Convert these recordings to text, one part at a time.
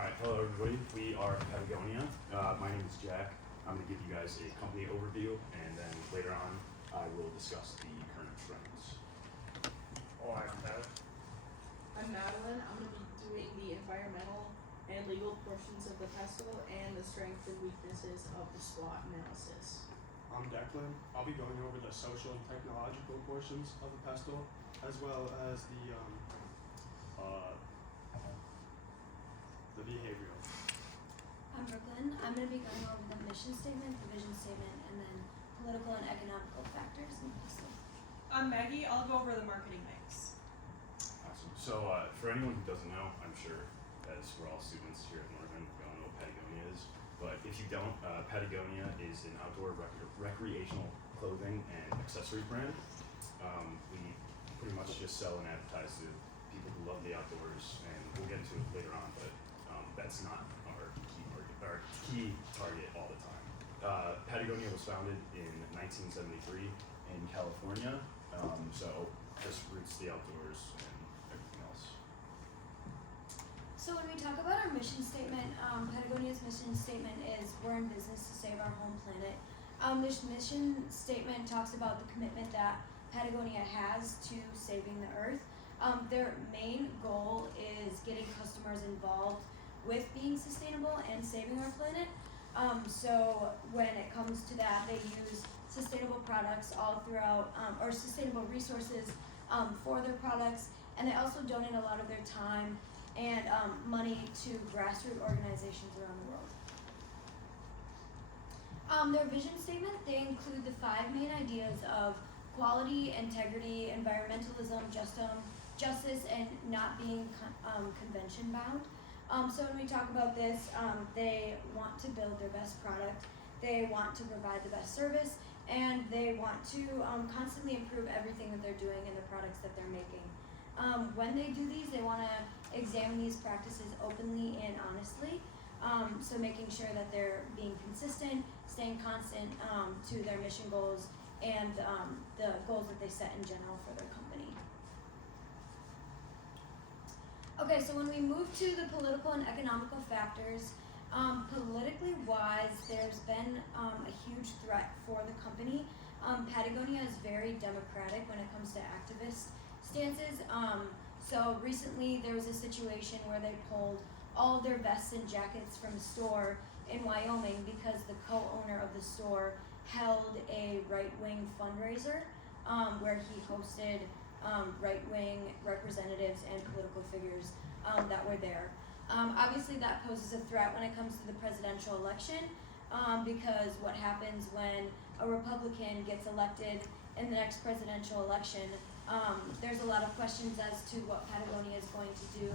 Alright, hello everybody. We are Patagonia. My name is Jack. I'm going to give you guys a company overview, and then later on I will discuss the current trends. Oh, I'm Tyler. I'm Madeline. I'm going to be doing the environmental and legal portions of the pestle and the strengths and weaknesses of the SWOT analysis. I'm Declan. I'll be going over the social and technological portions of the pestle, as well as the behavioral. I'm Brooklyn. I'm going to be going over the mission statement, the vision statement, and then political and economical factors in the pestle. I'm Maggie. I'll go over the marketing mix. Awesome. So for anyone who doesn't know, I'm sure, as we're all students here at Northern, we all know what Patagonia is. But if you don't, Patagonia is an outdoor recreational clothing and accessory brand. We pretty much just sell and advertise to people who love the outdoors, and we'll get into it later on, but that's not our key market, our key target all the time. Patagonia was founded in 1973 in California, so just roots the outdoors and everything else. So when we talk about our mission statement, Patagonia's mission statement is we're in business to save our home planet. This mission statement talks about the commitment that Patagonia has to saving the earth. Their main goal is getting customers involved with being sustainable and saving our planet. So when it comes to that, they use sustainable products all throughout, or sustainable resources for their products, and they also donate a lot of their time and money to grassroots organizations around the world. Their vision statement, they include the 5 main ideas of quality, integrity, environmentalism, justice, and not being convention bound. So when we talk about this, they want to build their best product, they want to provide the best service, and they want to constantly improve everything that they're doing and the products that they're making. When they do these, they want to examine these practices openly and honestly, so making sure that they're being consistent, staying constant to their mission goals and the goals that they set in general for their company. Okay, so when we move to the political and economical factors, politically wise, there's been a huge threat for the company. Patagonia is very democratic when it comes to activist stances. So recently there was a situation where they pulled all of their vests and jackets from a store in Wyoming because the co-owner of the store held a right-wing fundraiser where he hosted right-wing representatives and political figures that were there. Obviously that poses a threat when it comes to the presidential election because what happens when a Republican gets elected in the next presidential election, there's a lot of questions as to what Patagonia is going to do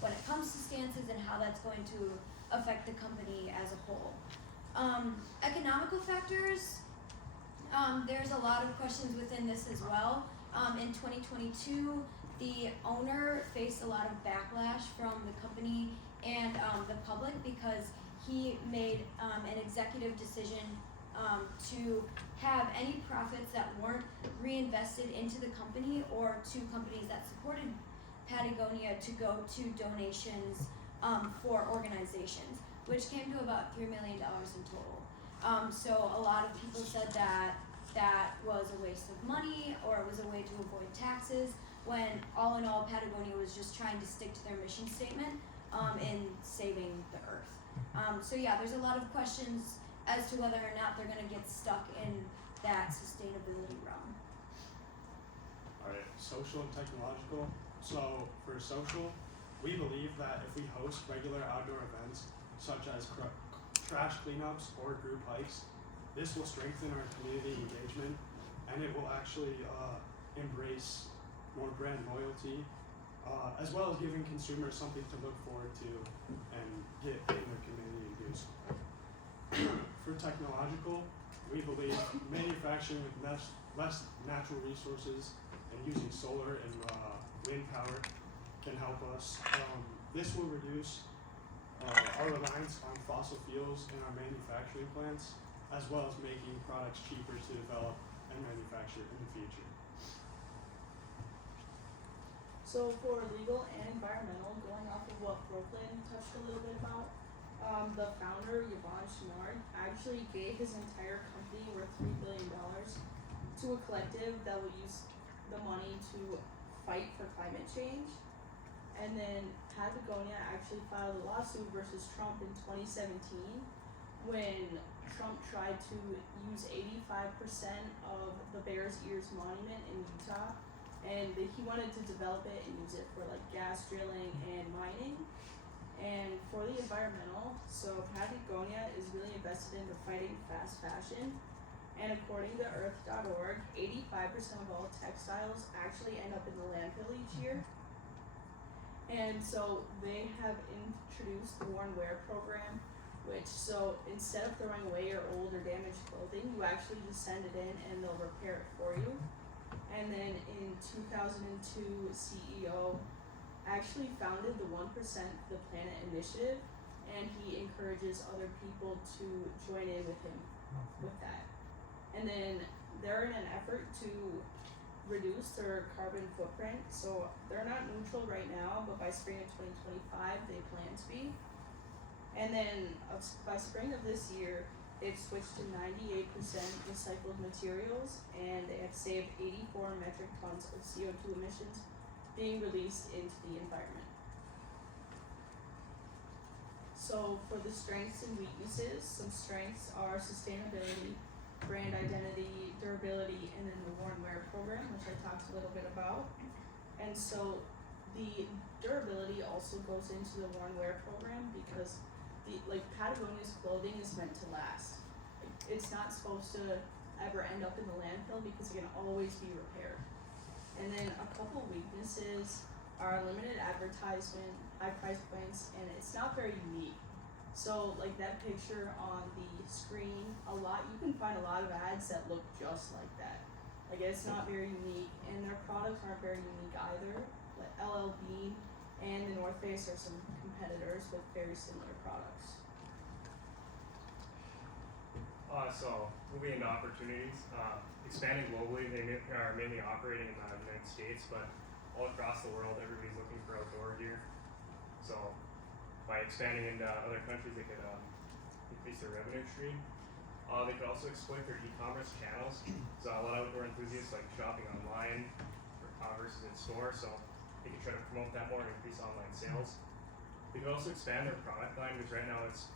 when it comes to stances and how that's going to affect the company as a whole. Economical factors, there's a lot of questions within this as well. In 2022, the owner faced a lot of backlash from the company and the public because he made an executive decision to have any profits that weren't reinvested into the company or to companies that supported Patagonia to go to donations for organizations, which came to about $3 million in total. So a lot of people said that that was a waste of money or it was a way to avoid taxes when all in all Patagonia was just trying to stick to their mission statement in saving the earth. So yeah, there's a lot of questions as to whether or not they're going to get stuck in that sustainability realm. Alright, social and technological. So for social, we believe that if we host regular outdoor events such as trash cleanups or group hikes, this will strengthen our community engagement and it will actually embrace more brand loyalty, as well as giving consumers something to look forward to and get in their community induced. For technological, we believe manufacturing with less natural resources and using solar and wind power can help us. This will reduce our reliance on fossil fuels in our manufacturing plants, as well as making products cheaper to develop and manufacture in the future. So for legal and environmental, going off of what Brooklyn touched a little bit about, the founder, Yvon Chouinard, actually gave his entire company worth $3 billion to a collective that will use the money to fight for climate change. And then Patagonia actually filed a lawsuit versus Trump in 2017 when Trump tried to use 85% of the Bears Ears Monument in Utah, and he wanted to develop it and use it for like gas drilling and mining. And for the environmental, so Patagonia is really invested into fighting fast fashion. And according to Earth.org, 85% of all textiles actually end up in the landfill each year. And so they have introduced the Worn Wear program, which so instead of throwing away your old or damaged clothing, you actually just send it in and they'll repair it for you. And then in 2002, CEO actually founded the 1% for the Planet Initiative, and he encourages other people to join in with him with that. And then they're in an effort to reduce their carbon footprint, so they're not neutral right now, but by spring of 2025 they plan to be. And then by spring of this year, they've switched to 98% recycled materials, and they have saved 84 metric tons of CO2 emissions being released into the environment. So for the strengths and weaknesses, some strengths are sustainability, brand identity, durability, and then the Worn Wear program, which I talked a little bit about. And so the durability also goes into the Worn Wear program because Patagonia's clothing is meant to last. It's not supposed to ever end up in the landfill because it can always be repaired. And then a couple weaknesses are limited advertisement, high price points, and it's not very unique. So like that picture on the screen, you can find a lot of ads that look just like that. Like it's not very unique, and their products aren't very unique either. Like LL Bean and the North Face are some competitors with very similar products. So moving into opportunities, expanding globally, they are mainly operating in the United States, but all across the world, everybody's looking for outdoor gear. So by expanding into other countries, they could increase their revenue stream. They could also exploit their e-commerce channels. So a lot of outdoor enthusiasts like shopping online versus in store, so they can try to promote that more and increase online sales. They could also expand their product line, because right now it's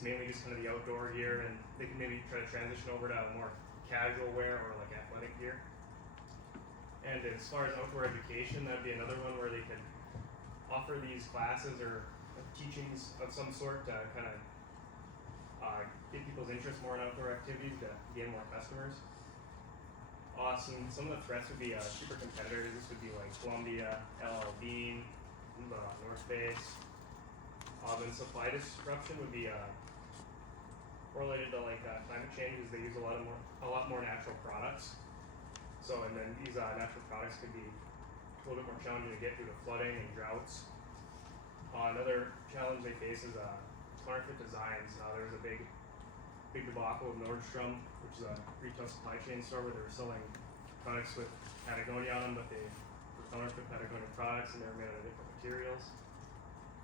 mainly just kind of the outdoor gear, and they can maybe try to transition over to more casual wear or like athletic gear. And as far as outdoor education, that'd be another one where they could offer these classes or teachings of some sort to kind of get people's interest more in outdoor activities to gain more customers. Some of the threats would be cheaper competitors. This would be like Columbia, LL Bean, North Face. Then supply disruption would be related to like climate change, is they use a lot more natural products. So and then these natural products could be a little bit more challenging to get due to flooding and droughts. Another challenge they face is counterfeit designs. There was a big debacle with Nordstrom, which is a retail supply chain store where they were selling products with Patagonia on them, but they were counterfeit Patagonia products and they were made out of different materials.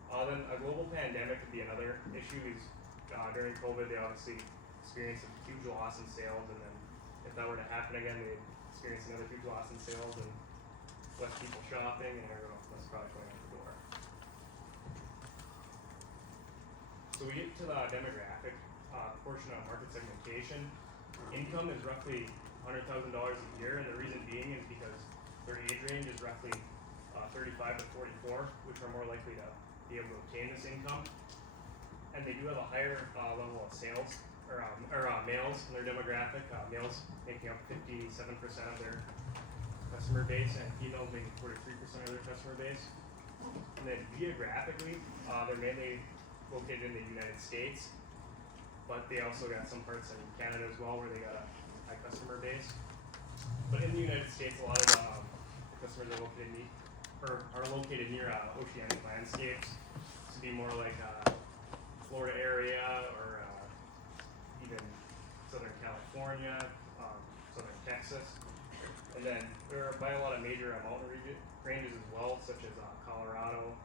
Then a global pandemic would be another issue. Is during COVID, they obviously experienced a huge loss in sales, and then if that were to happen again, they'd experience another huge loss in sales and less people shopping and less product going out the door. So we get to the demographic portion of market segmentation. Income is roughly $100,000 a year, and the reason being is because their age range is roughly 35 to 44, which are more likely to be able to obtain this income. And they do have a higher level of sales, or males in their demographic, males making up 57% of their customer base, and females making 43% of their customer base. And then geographically, they're mainly located in the United States, but they also got some parts in Canada as well where they got a high customer base. But in the United States, a lot of the customers are located near oceanic landscapes. This would be more like Florida area or even Southern California, Southern Texas. And then they're by a lot of major mountain ranges as well, such as Colorado,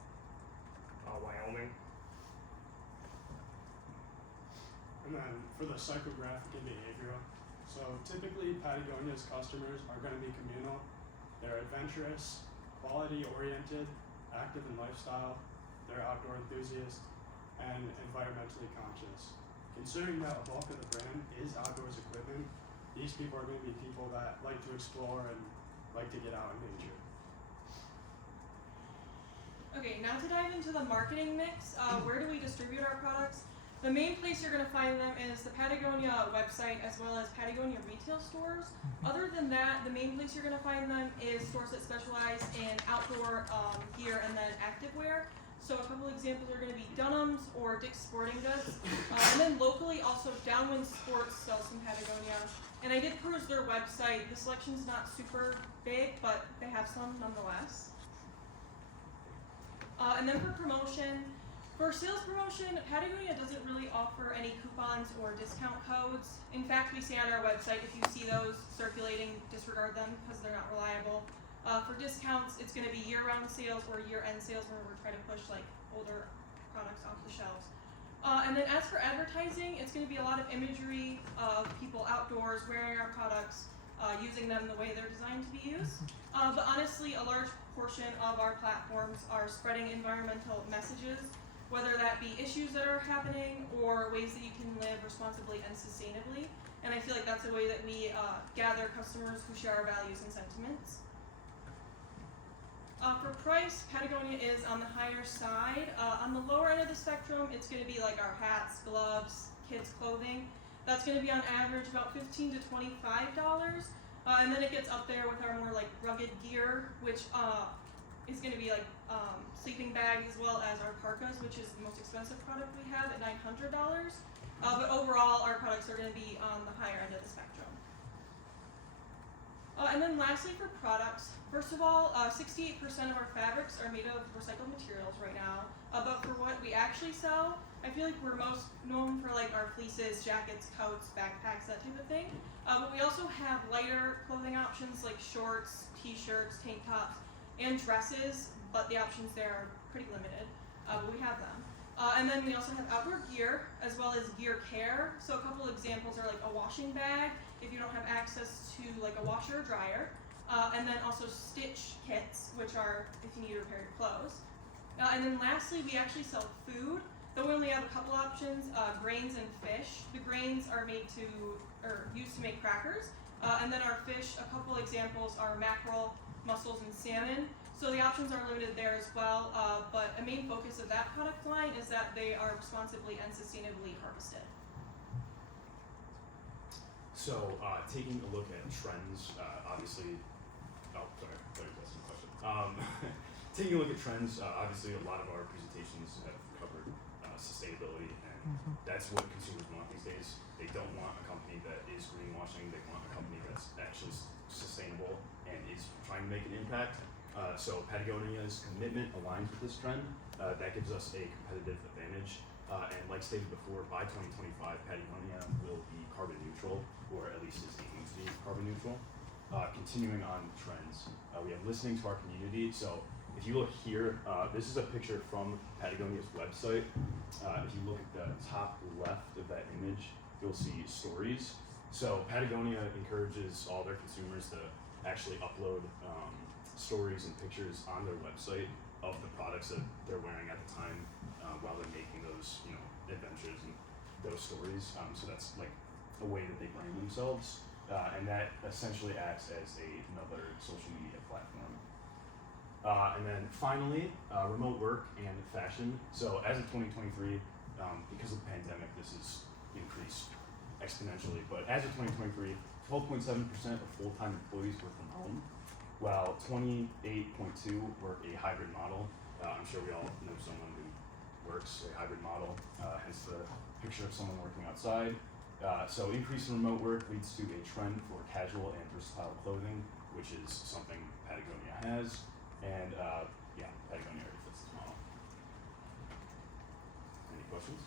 Wyoming. And then for the psychographic and behavioral, so typically Patagonia's customers are going to be communal. They're adventurous, quality-oriented, active in lifestyle, they're outdoor enthusiasts, and environmentally conscious. Considering that a bulk of the brand is outdoors equipment, these people are going to be people that like to explore and like to get out in nature. Okay, now to dive into the marketing mix, where do we distribute our products? The main place you're going to find them is the Patagonia website as well as Patagonia retail stores. Other than that, the main place you're going to find them is stores that specialize in outdoor gear and then activewear. So a couple examples are going to be Dunham's or Dick's Sporting Goods. And then locally also Downwind Sports sells some Patagonia. And I did peruse their website. The selection's not super big, but they have some nonetheless. And then for sales promotion, Patagonia doesn't really offer any coupons or discount codes. In fact, we say on our website, if you see those circulating, disregard them because they're not reliable. For discounts, it's going to be year-round sales or year-end sales where we're trying to push like older products off the shelves. And then as for advertising, it's going to be a lot of imagery of people outdoors wearing our products, using them the way they're designed to be used. But honestly, a large portion of our platforms are spreading environmental messages, whether that be issues that are happening or ways that you can live responsibly and sustainably. And I feel like that's a way that we gather customers who share our values and sentiments. For price, Patagonia is on the higher side. On the lower end of the spectrum, it's going to be like our hats, gloves, kids' clothing. That's going to be on average about $15 to $25. And then it gets up there with our more like rugged gear, which is going to be like sleeping bags as well as our parkas, which is the most expensive product we have at $900. But overall, our products are going to be on the higher end of the spectrum. And then lastly for products, first of all, 68% of our fabrics are made of recycled materials right now. But for what we actually sell, I feel like we're most known for like our fleeces, jackets, coats, backpacks, that type of thing. But we also have lighter clothing options like shorts, t-shirts, tank tops, and dresses, but the options there are pretty limited, but we have them. And then we also have outdoor gear as well as gear care. So a couple examples are like a washing bag if you don't have access to like a washer or dryer, and then also stitch kits, which are if you need to repair your clothes. And then lastly, we actually sell food, though we only have a couple options, grains and fish. The grains are used to make crackers, and then our fish, a couple examples are mackerel, mussels, and salmon. So the options are limited there as well, but a main focus of that product line is that they are responsibly and sustainably harvested. So, taking a look at trends, obviously, oh, sorry, I thought you were asking a question. Taking a look at trends, obviously a lot of our presentations have covered sustainability, and that's what consumers want these days. They don't want a company that is greenwashing, they want a company that's actually sustainable and is trying to make an impact. So Patagonia's commitment aligns with this trend. That gives us a competitive advantage. And like stated before, by 2025, Patagonia will be carbon neutral, or at least is aiming to be carbon neutral. Continuing on trends, we have listening to our community. So if you look here, this is a picture from Patagonia's website. If you look at the top left of that image, you'll see stories. So Patagonia encourages all their consumers to actually upload stories and pictures on their website of the products that they're wearing at the time while they're making those, adventures and those stories. So that's like a way that they brand themselves, and that essentially acts as another social media platform. And then finally, remote work and fashion. So as of 2023, because of the pandemic, this has increased exponentially. But as of 2023, 12.7% of full-time employees work from home, while 28.2% work a hybrid model. I'm sure we all know someone who works a hybrid model, hence the picture of someone working outside. So increase in remote work leads to a trend for casual and versatile clothing, which is something Patagonia has. And Patagonia already fits this model. Any questions?